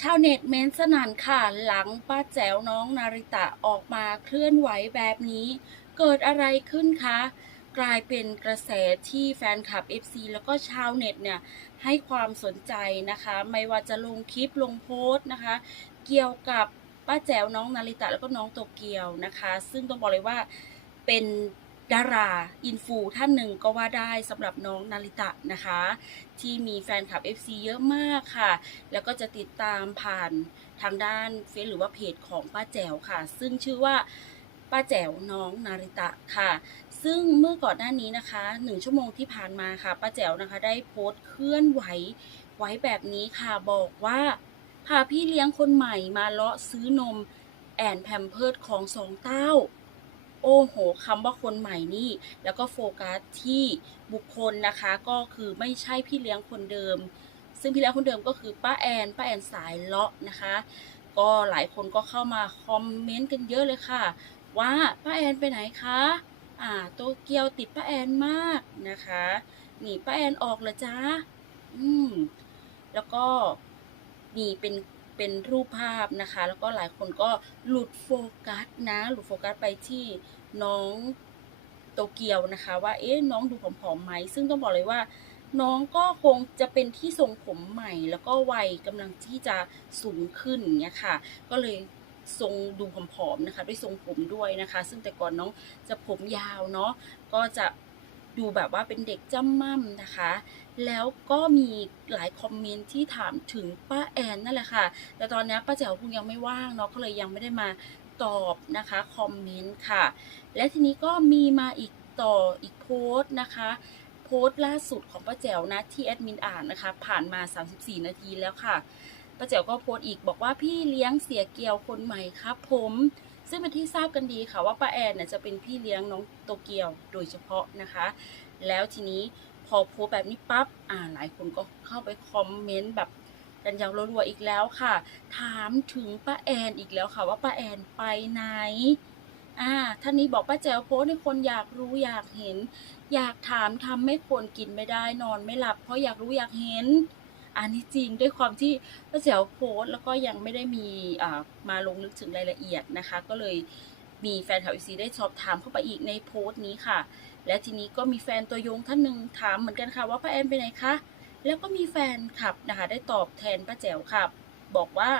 ชาวเน็ตเม้นสนั่นค่ะหลังป้าแจ๋วน้องนาริตะออกมาเคลื่อนไหวแบบนี้ เกิดอะไรขึ้นคะ กลายเป็นกระแสที่แฟนคลับ FC แล้วก็ชาวเน็ตเนี่ย ให้ความสนใจนะคะ ไม่ว่าจะลงคลิปลงโพสต์นะคะ เกี่ยวกับป้าแจ๋วน้องนาริตะแล้วก็น้องโตเกียวนะคะ ซึ่งต้องบอกเลยว่าเป็น ดาราอินฟูท่านหนึ่งก็ว่าได้สำหรับน้องนาริตะนะคะ ที่มีแฟนคลับ FC เยอะมากค่ะ แล้วก็จะติดตามผ่านทางด้านเฟซหรือว่าเพจของป้าแจ๋วค่ะ ซึ่งชื่อว่าป้าแจ๋วน้องนาริตะค่ะ ซึ่งเมื่อก่อนหน้านี้นะคะหนึ่งชั่วโมงที่ผ่านมาค่ะป้าแจ๋วนะคะ ได้โพสต์เคลื่อนไหวไว้แบบนี้ค่ะบอกว่าพาพี่เลี้ยงคนใหม่มาเลาะซื้อนมแอนแพมเพิร์ดของสองเต้า โอ้โหคำว่าคนใหม่นี่ แล้วก็โฟกัสที่บุคคลนะคะ ก็คือไม่ใช่พี่เลี้ยงคนเดิม ซึ่งพี่เลี้ยงคนเดิมก็คือป้าแอนป้าแอนสายเลาะนะคะ ก็หลายคนก็เข้ามาคอมเมนต์กันเยอะเลยค่ะ ว่าป้าแอนไปไหนคะอ่าโตเกียวติดป้าแอนมากนะคะนี่ป้าแอนออกเหรอจ๊ะอืมแล้วก็นี่เป็น เป็นรูปภาพนะคะ แล้วก็หลายคนก็หลุดโฟกัสนะ หลุดโฟกัสไปที่น้องโตเกียวนะคะ ว่าเอ๊ะน้องดูผอมๆไหม ซึ่งต้องบอกเลยว่า น้องก็คงจะเป็นที่ทรงผมใหม่ แล้วก็วัยกำลังที่จะสูงขึ้นเงี้ยค่ะ ก็เลยทรงดูผอมๆนะคะ ด้วยทรงผมด้วยนะคะ ซึ่งแต่ก่อนน้องจะผมยาวเนาะก็จะ ดูแบบว่าเป็นเด็กจ้ำม่ำนะคะ แล้วก็มีหลายคอมเมนต์ที่ถามถึงป้าแอนนั่นแหละค่ะ แต่ตอนนี้ป้าแจ๋วคงยังไม่ว่างเนาะก็เลยยังไม่ได้มาตอบนะคะคอมเมนต์ค่ะ และทีนี้ก็มีมาอีกต่ออีกโพสต์นะคะโพสต์ล่าสุดของป้าแจ๋วนะที่แอดมินอ่านนะคะผ่านมา 34 นาทีแล้วค่ะป้าแจ๋วก็โพสต์อีกบอกว่าพี่เลี้ยงเสียเกียวคนใหม่ครับผม ซึ่งเป็นที่ทราบกันดีค่ะว่าป้าแอนเนี่ยจะเป็นพี่เลี้ยงน้องโตเกียวโดยเฉพาะนะคะ แล้วทีนี้พอโพสแบบนี้ปั๊บอ่าหลายคนก็เข้าไปคอมเมนต์แบบกันยาวรัวๆอีกแล้วค่ะ ถามถึงป้าแอนอีกแล้วค่ะว่าป้าแอนไปไหนอ่าท่านนี้บอกป้าแจ๋วโพสให้คนอยากรู้อยากเห็น อยากถามทำไม่ควรกินไม่ได้นอนไม่หลับ เพราะอยากรู้อยากเห็น อันนี้จริงด้วยความที่ป้าแจ๋วโพสแล้วก็ยังไม่ได้มีมาลงลึกถึงรายละเอียดนะคะ ก็เลยมีแฟนข่าวอีซีได้สอบถามเข้าไปอีกในโพสต์นี้ค่ะ และทีนี้ก็มีแฟนตัวยงท่านหนึ่งถามเหมือนกันค่ะว่าป้าแอนไปไหนคะแล้วก็มีแฟนคลับนะคะได้ตอบแทนป้าแจ๋วค่ะบอกว่า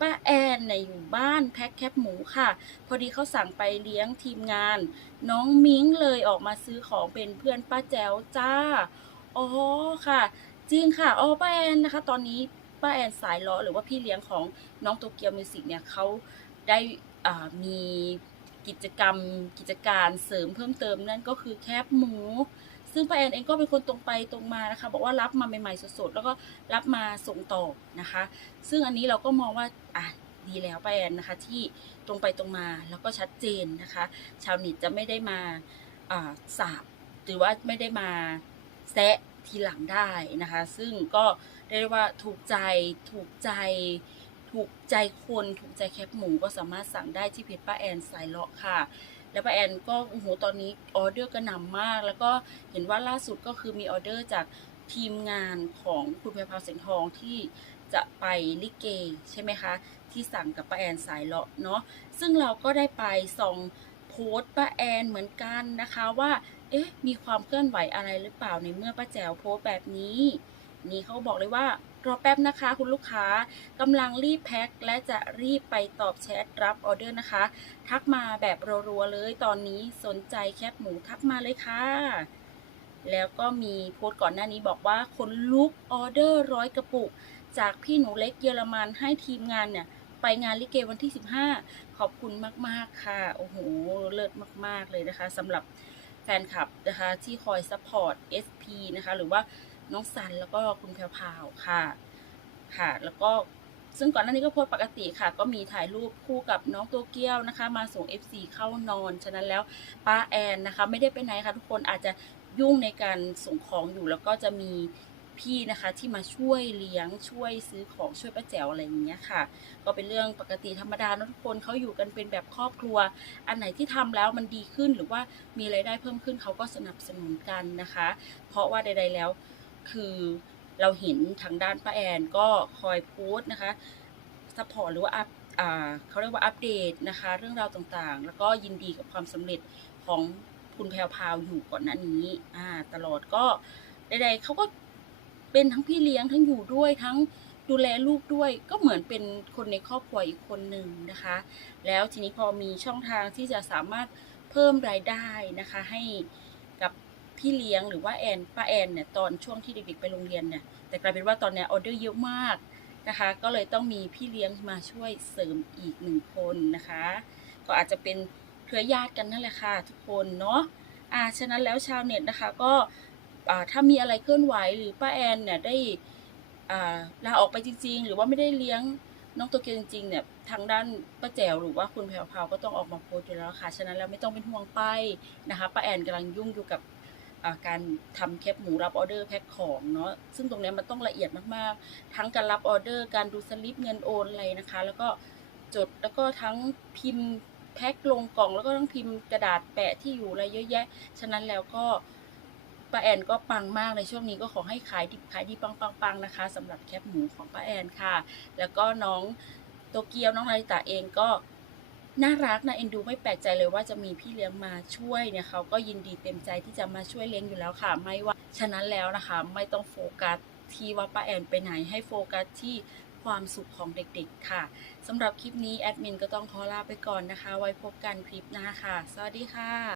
ป้าแอนเนี่ยอยู่บ้านแพ็คแคบหมูค่ะ พอดีเขาสั่งไปเลี้ยงทีมงาน น้องมิ้งเลยออกมาซื้อของเป็นเพื่อนป้าแจ๋วจ้าอ๋อค่ะ จริงค่ะอ๋อป้าแอนนะคะ ตอนนี้ป้าแอนสายล้อหรือว่าพี่เลี้ยงของน้องโตเกียวมิวสิกเนี่ยเขาได้มีกิจกรรมกิจการเสริมเพิ่มเติมนั่นก็คือแคบหมู ซึ่งป้าแอนเองก็เป็นคนตรงไปตรงมานะคะ บอกว่ารับมาใหม่ๆสดๆแล้วก็รับมาส่งต่อนะคะ ซึ่งอันนี้เราก็มองว่าอะดีแล้วป้าแอนนะคะที่ตรงไปตรงมาแล้วก็ชัดเจนนะคะ ชาวเน็ตจะไม่ได้มาสาบหรือว่าไม่ได้มาแซะ ทีหลังได้นะคะ ซึ่งก็ได้เรียกว่าถูกใจถูกใจถูกใจคนถูกใจแคปหมูก็สามารถสั่งได้ที่เพจป้าแอนสายเลาะค่ะ แล้วป้าแอนก็โอ้โหตอนนี้ออเดอร์กระหน่ำมาก แล้วก็เห็นว่าล่าสุดก็คือมีออเดอร์จากทีมงานของคุณเพรพราวเสียงทองที่จะไปลิเกใช่ไหมคะ ที่สั่งกับป้าแอนสายเลาะเนาะซึ่งเราก็ได้ไปส่องโพสต์ป้าแอนเหมือนกันนะคะว่า เอ๊ะ มีความเคลื่อนไหวอะไรหรือเปล่าในเมื่อป้าแจ๋วโพสแบบนี้ นี่เขาบอกเลยว่ารอแป๊บนะคะคุณลูกค้ากำลังรีบแพ็คและจะรีบไปตอบแชทรับออเดอร์นะคะ ทักมาแบบรัวๆเลยตอนนี้สนใจแคปหมูทักมาเลยค่ะ แล้วก็มีโพสต์ก่อนหน้านี้บอกว่าคนลุกออเดอร์ร้อยกระปุก จากพี่หนูเล็กเยอรมันให้ทีมงานเนี่ยไปงานลิเกวันที่ 15 ขอบคุณมาก ๆ ค่ะ โอ้โห เลิศมาก ๆ เลยนะคะสำหรับ ฟนคลับนะคะที่คอยซัพพอร์ต SP นะคะหรือว่าน้องสันแล้วก็คุณแพรวพาวค่ะค่ะ แล้วก็ซึ่งก่อนหน้านี้ก็โพสปกติค่ะ ก็มีถ่ายรูปคู่กับน้องโตเกียวนะคะ มาส่ง FC เข้านอน ฉะนั้นแล้วป้าแอนนะคะ ไม่ได้ไปไหนค่ะทุกคนอาจจะยุ่งในการส่งของอยู่แล้วก็จะมี พี่นะคะ ที่มาช่วยเลี้ยงช่วยซื้อของช่วยป้าแจ๋วอะไรอย่างเงี้ยค่ะ ก็เป็นเรื่องปกติธรรมดาทุกคนเขาอยู่กันเป็นแบบครอบครัว อันไหนที่ทำแล้วมันดีขึ้นหรือว่ามีรายได้เพิ่มขึ้นเขาก็สนับสนุนกันนะคะ เพราะว่าใด ๆแล้วคือเราเห็นทางด้านป้าแอนก็คอยโพสต์นะคะซัพพอร์ตหรือว่าอัพอ่าเขาเรียกว่าอัปเดตนะคะ เรื่องราวต่างๆ แล้วก็ยินดีกับความสำเร็จของคุณแพรวพาวอยู่ก่อนหน้านี้อ่าตลอดก็ใดๆเขาก็ เป็นทั้งพี่เลี้ยงทั้งอยู่ด้วยทั้งดูแลลูกด้วยก็เหมือนเป็นคนในครอบครัวอีกคนหนึ่งนะคะ แล้วทีนี้พอมีช่องทางที่จะสามารถเพิ่มรายได้นะคะ ให้กับพี่เลี้ยงหรือว่าแอนป้าแอนเนี่ยตอนช่วงที่เด็กๆไปโรงเรียนเนี่ยแต่กลายเป็นว่าตอนเนี้ยออเดอร์เยอะมากนะคะ ก็เลยต้องมีพี่เลี้ยงมาช่วยเสริมอีกหนึ่งคนนะคะ ก็อาจจะเป็นเครือญาติกันนั่นแหละค่ะทุกคนเนาะอ่าฉะนั้นแล้วชาวเน็ตนะคะก็ ถ้ามีอะไรเคลื่อนไหวหรือป้าแอนเนี่ยได้ลาออกไปจริง ๆ หรือว่าไม่ได้เลี้ยงน้องโตเกียวจริงๆเนี่ยทางด้านป้าแจ๋วหรือว่าคุณแพรวพาวก็ต้องออกมาโพสต์อยู่แล้วค่ะฉะนั้นแล้วไม่ต้องเป็นห่วงไปนะคะป้าแอนกำลังยุ่งอยู่กับการทำแคปหมูรับออเดอร์แพ็คของเนาะซึ่งตรงเนี้ยมันต้องละเอียดมากๆ ทั้งการรับออเดอร์การดูสลิปเงินโอนอะไรนะคะ แล้วก็จดแล้วก็ทั้งพิมพ์แพ็คลงกล่องแล้วก็ต้องพิมพ์กระดาษแปะที่อยู่อะไรเยอะแยะ ฉะนั้นแล้วก็ ป้าแอนก็ปังมากในช่วงนี้ก็ขอให้ขายดิบขายดีปังๆๆนะคะสำหรับแคปหมูของป้าแอนค่ะ แล้วก็น้องโตเกียวน้องนาริตะเองก็น่ารักนะเอ็นดูไม่แปลกใจเลยว่าจะมีพี่เลี้ยงมาช่วยเนี่ยเขาก็ยินดีเต็มใจที่จะมาช่วยเลี้ยงอยู่แล้วค่ะ ไม่ว่าฉะนั้นแล้วนะคะไม่ต้องโฟกัสที่ว่าป้าแอนไปไหนให้โฟกัสที่ความสุขของเด็กๆค่ะสำหรับคลิปนี้แอดมินก็ต้องขอลาไปก่อนนะคะ ไว้พบกันคลิปหน้าค่ะ สวัสดีค่ะ